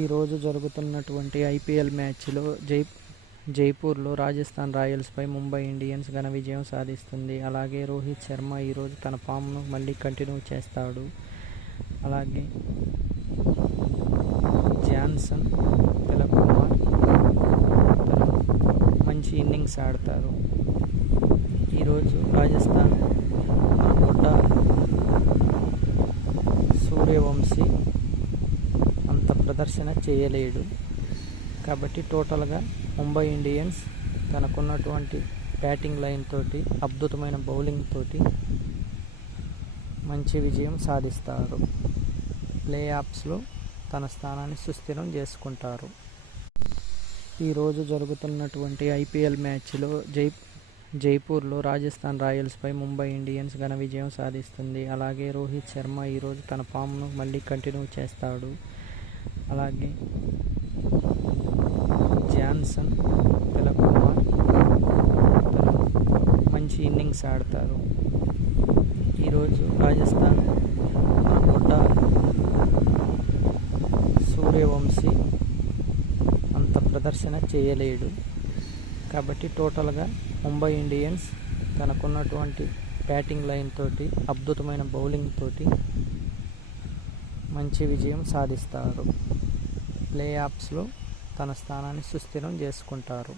ఈరోజు జరుగుతున్నటువంటి ఐపీఎల్ మ్యాచ్లో జైపూర్లో రాజస్థాన్ రాయల్స్పై ముంబై ఇండియన్స్ ఘన విజయం సాధిస్తుంది. అలాగే రోహిత్ శర్మ ఈరోజు తన ఫామ్ను మళ్ళీ కంటిన్యూ చేస్తాడు. అలాగే జాన్సన్ తిలకుమార్ మంచి ఇన్నింగ్స్ ఆడతారు. ఈరోజు రాజస్థాన్ సూర్యవంశీ అంత ప్రదర్శన చేయలేడు. కాబట్టి టోటల్గా ముంబై ఇండియన్స్ తనకున్నటువంటి బ్యాటింగ్ లైన్ తోటి, అద్భుతమైన బౌలింగ్ తోటి మంచి విజయం సాధిస్తారు. ప్లే ఆఫ్స్లో తన స్థానాన్ని సుస్థిరం చేసుకుంటారు. ఈరోజు జరుగుతున్నటువంటి ఐపీఎల్ మ్యాచ్లో జైపూర్లో రాజస్థాన్ రాయల్స్పై ముంబై ఇండియన్స్ ఘన విజయం సాధిస్తుంది. అలాగే రోహిత్ శర్మ ఈరోజు తన ఫామ్ను మళ్ళీ కంటిన్యూ చేస్తాడు. అలాగే జాన్సన్ తిలకుమార్ మంచి ఇన్నింగ్స్ ఆడతారు. ఈరోజు రాజస్థాన్ సూర్యవంశీ అంత ప్రదర్శన చేయలేడు. కాబట్టి టోటల్గా ముంబై ఇండియన్స్ తనకున్నటువంటి బ్యాటింగ్ లైన్ తోటి, అద్భుతమైన బౌలింగ్ తోటి మంచి విజయం సాధిస్తారు. ప్లే ఆఫ్స్లో తన స్థానాన్ని సుస్థిరం చేసుకుంటారు.